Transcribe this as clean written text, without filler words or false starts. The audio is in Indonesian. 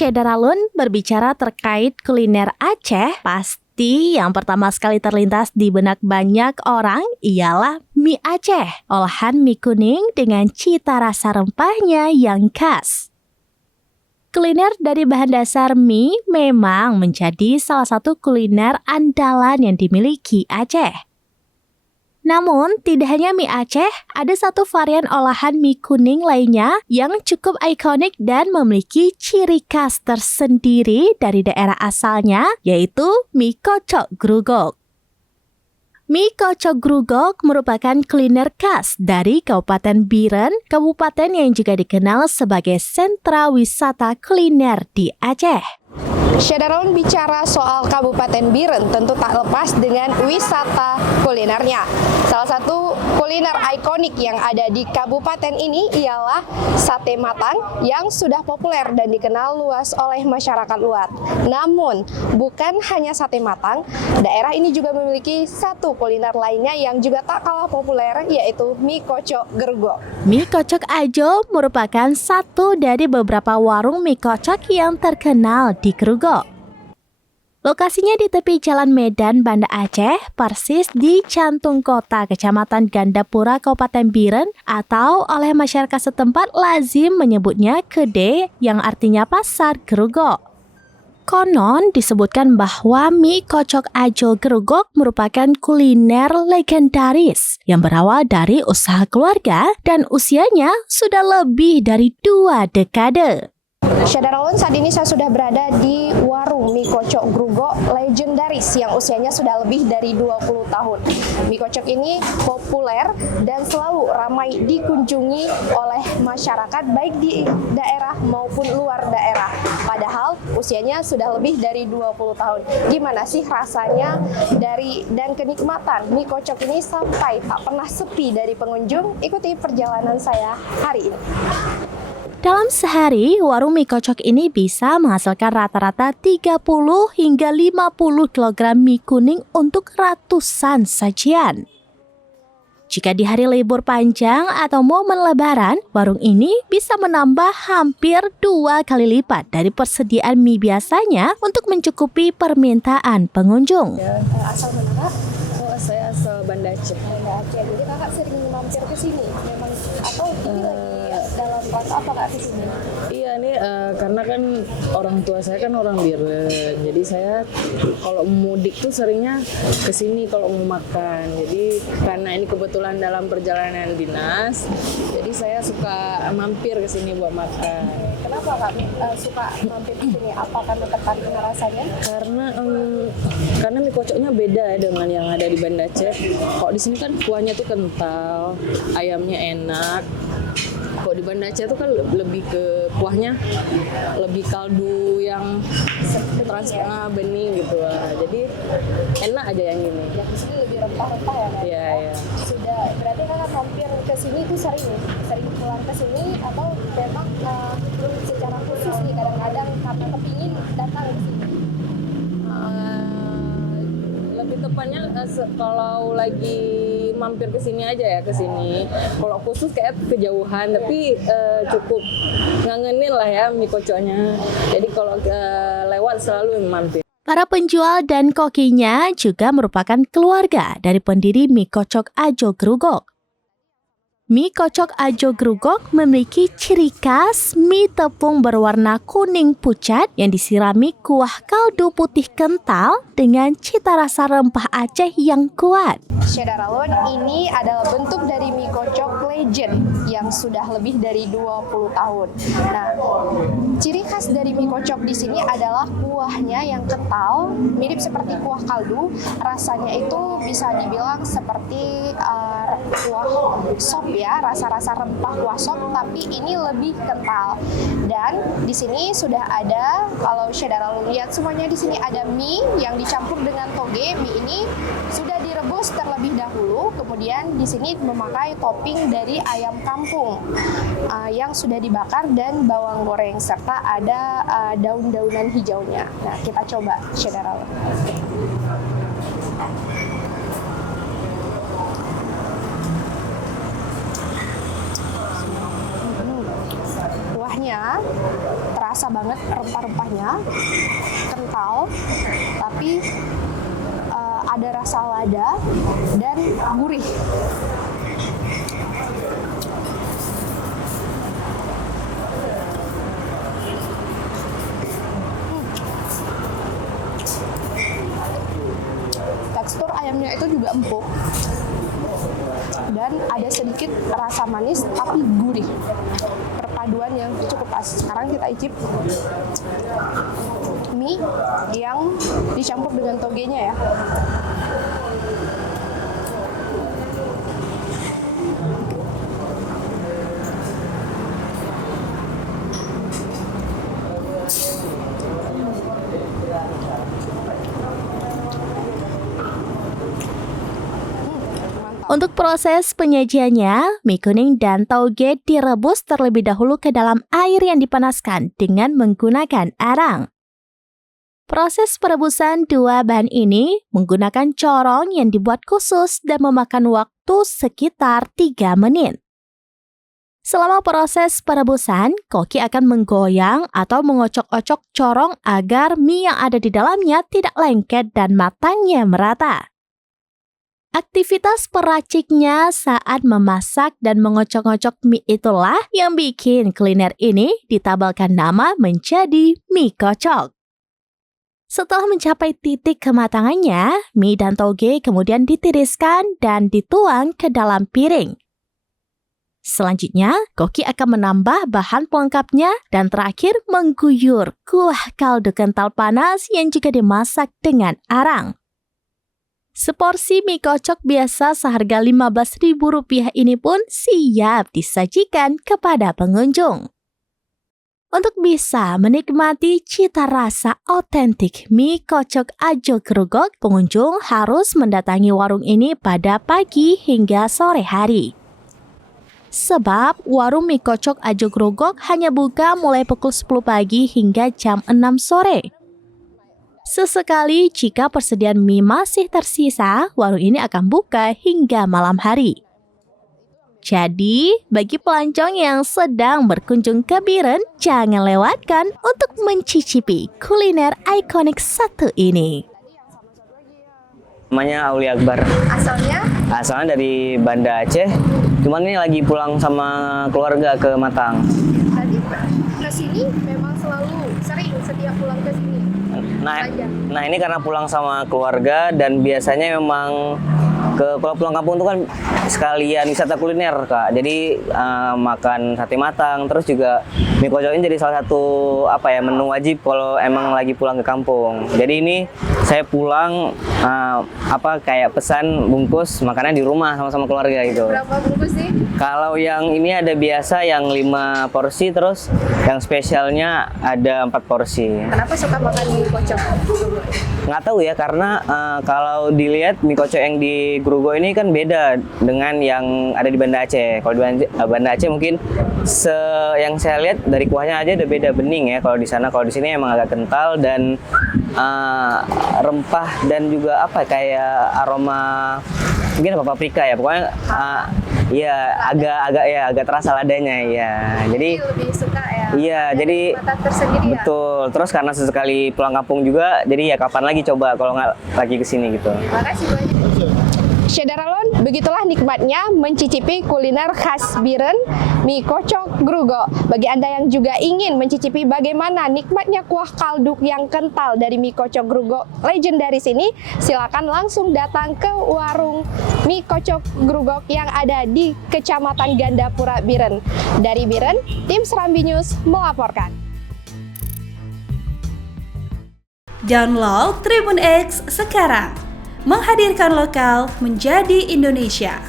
Syedaralun berbicara terkait kuliner Aceh, pasti yang pertama sekali terlintas di benak banyak orang ialah mie Aceh, olahan mie kuning dengan cita rasa rempahnya yang khas. Kuliner dari bahan dasar mie memang menjadi salah satu kuliner andalan yang dimiliki Aceh. Namun, tidak hanya mie Aceh, ada satu varian olahan mie kuning lainnya yang cukup ikonik dan memiliki ciri khas tersendiri dari daerah asalnya, yaitu mie kocok grugok. Mie kocok grugok merupakan kuliner khas dari Kabupaten Biren, kabupaten yang juga dikenal sebagai sentra wisata kuliner di Aceh. Syedaralun bicara soal Kabupaten Biren tentu tak lepas dengan wisata kulinernya. Salah satu kuliner ikonik yang ada di kabupaten ini ialah sate matang yang sudah populer dan dikenal luas oleh masyarakat luar. Namun, bukan hanya sate matang, daerah ini juga memiliki satu kuliner lainnya yang juga tak kalah populer, yaitu mie kocok grugok. Mie kocok Ajo merupakan satu dari beberapa warung mie kocok yang terkenal di Grugok. Lokasinya di tepi Jalan Medan, Banda Aceh, persis di jantung kota Kecamatan Gandapura, Kabupaten Biren, atau oleh masyarakat setempat lazim menyebutnya Kede, yang artinya pasar Grugok. Konon disebutkan bahwa mie kocok Ajo Grugok merupakan kuliner legendaris yang berawal dari usaha keluarga dan usianya sudah lebih dari 2 dekade. Syedaralun, saat ini saya sudah berada di warung mie kocok grugok legendaris yang usianya sudah lebih dari 20 tahun. Mie kocok ini populer dan selalu ramai dikunjungi oleh masyarakat baik di daerah maupun luar daerah. Padahal usianya sudah lebih dari 20 tahun. Gimana sih rasanya dan kenikmatan mie kocok ini sampai tak pernah sepi dari pengunjung? Ikuti perjalanan saya hari ini. Dalam sehari, warung mie kocok ini bisa menghasilkan rata-rata 30 hingga 50 kg mie kuning untuk ratusan sajian. Jika di hari libur panjang atau momen lebaran, warung ini bisa menambah hampir 2 kali lipat dari persediaan mie biasanya untuk mencukupi permintaan pengunjung. Asal mana, Kak? Saya asal Banda Aceh. Banda Aceh. Jadi Kakak sering mampir ke sini memang atau ini lagi dalam rangka apa Kak ke sini? Iya nih karena kan orang tua saya kan orang Biren. Jadi saya kalau mudik tuh seringnya ke sini kalau mau makan. Jadi karena ini kebetulan dalam perjalanan dinas, jadi saya suka mampir ke sini buat makan. Kenapa Kak suka mampir ke sini? Apa karena tertarik dengan rasanya? Karena mie kocoknya beda dengan yang ada di Banda Aceh. Kalau di sini kan kuahnya tuh kental, ayamnya enak. Kalau di Banda Aceh tuh kan lebih ke kuahnya, lebih kaldu yang bening gitu lah. Jadi enak aja yang ini. Yang di sini lebih rempah-rempah ya Kak? Iya. Sudah, berarti Kakak mampir ke sini itu sering pulang ke sini atau memang secara khusus nih kadang-kadang karena kepingin datang ke sini? Lebih tepatnya kalau lagi mampir ke sini aja ya ke sini. Kalau khusus kayak kejauhan, tapi cukup ngangenin lah ya mie kocoknya. Jadi kalau lewat selalu mampir. Para penjual dan kokinya juga merupakan keluarga dari pendiri mie kocok Ajo Grugok. Mie kocok Ajo Grugok memiliki ciri khas mie tepung berwarna kuning pucat yang disirami kuah kaldu putih kental dengan cita rasa rempah Aceh yang kuat. Syedaralun, ini adalah bentuk dari mie kocok legend yang sudah lebih dari 20 tahun. Nah, ciri khas dari mie kocok di sini adalah kuahnya yang kental, mirip seperti kuah kaldu. Rasanya itu bisa dibilang seperti kuah sop ya, rasa-rasa rempah kuah sop, tapi ini lebih kental. Dan di sini sudah ada, kalau Syedaralun lihat semuanya di sini ada mie yang dicampur dengan toge. Mie ini sudah direbus terlebih dahulu, kemudian di sini memakai topping dari ayam kampung yang sudah dibakar dan bawang goreng serta ada daun-daunan hijaunya. Nah, kita coba Syedaralun. Kuahnya terasa kerasa banget rempah-rempahnya, kental, tapi ada rasa lada dan gurih. Tekstur ayamnya itu juga empuk dan ada sedikit rasa manis tapi gurih, perpaduan yang cukup pas. Sekarang kita icip mie yang dicampur dengan togenya ya. Untuk proses penyajiannya, mie kuning dan tauge direbus terlebih dahulu ke dalam air yang dipanaskan dengan menggunakan arang. Proses perebusan dua bahan ini menggunakan corong yang dibuat khusus dan memakan waktu sekitar 3 menit. Selama proses perebusan, koki akan menggoyang atau mengocok-ocok corong agar mie yang ada di dalamnya tidak lengket dan matangnya merata. Aktivitas peraciknya saat memasak dan mengocok-ngocok mie itulah yang bikin kuliner ini ditabalkan nama menjadi mie kocok. Setelah mencapai titik kematangannya, mie dan toge kemudian ditiriskan dan dituang ke dalam piring. Selanjutnya, koki akan menambah bahan pelengkapnya dan terakhir mengguyur kuah kaldu kental panas yang juga dimasak dengan arang. Seporsi mie kocok biasa seharga Rp15.000 ini pun siap disajikan kepada pengunjung. Untuk bisa menikmati cita rasa otentik mie kocok Ajo Grogol, pengunjung harus mendatangi warung ini pada pagi hingga sore hari. Sebab warung mie kocok Ajo Grogol hanya buka mulai pukul 10 pagi hingga jam 6 sore. Sesekali jika persediaan mie masih tersisa, warung ini akan buka hingga malam hari. Jadi, bagi pelancong yang sedang berkunjung ke Biren, jangan lewatkan untuk mencicipi kuliner ikonik satu ini. Namanya Aulia Akbar. Asalnya? Asalnya dari Banda Aceh, cuman ini lagi pulang sama keluarga ke Matang. Tadi ke sini memang selalu sering setiap pulang ke sini. Nah ini karena pulang sama keluarga dan biasanya memang kalau pulang kampung itu kan sekalian wisata kuliner Kak. Jadi makan sate matang, terus juga mie kocok ini jadi salah satu menu wajib kalau emang lagi pulang ke kampung. Jadi ini saya pulang kayak pesan bungkus makanan di rumah sama keluarga gitu. Berapa bungkus sih? Kalau yang ini ada biasa yang 5 porsi, terus yang spesialnya ada 4 porsi. Kenapa suka makan mie kocok? Nggak tahu ya, karena kalau dilihat mie kocok yang di Grogol ini kan beda dengan yang ada di Banda Aceh. Kalau di Banda Aceh mungkin yang saya lihat dari kuahnya aja udah beda bening ya. Kalau di sana, kalau di sini emang agak kental dan rempah dan juga kayak aroma mungkin paprika ya. Pokoknya agak terasa ladanya ya. Jadi lebih suka ya. Iya, jadi tersendiri betul. Ya? Terus karena sesekali pulang kampung juga, jadi ya kapan lagi coba kalau nggak lagi kesini gitu. Makasih banyak. Syederalon, begitulah nikmatnya mencicipi kuliner khas Biren, mie kocok Grogol. Bagi Anda yang juga ingin mencicipi bagaimana nikmatnya kuah kaldu yang kental dari mie kocok Grogol legendaris ini, silakan langsung datang ke warung mie kocok Grogol yang ada di Kecamatan Gandapura, Biren. Dari Biren, tim Serambi News melaporkan. Download Tribun X sekarang. Menghadirkan lokal menjadi Indonesia.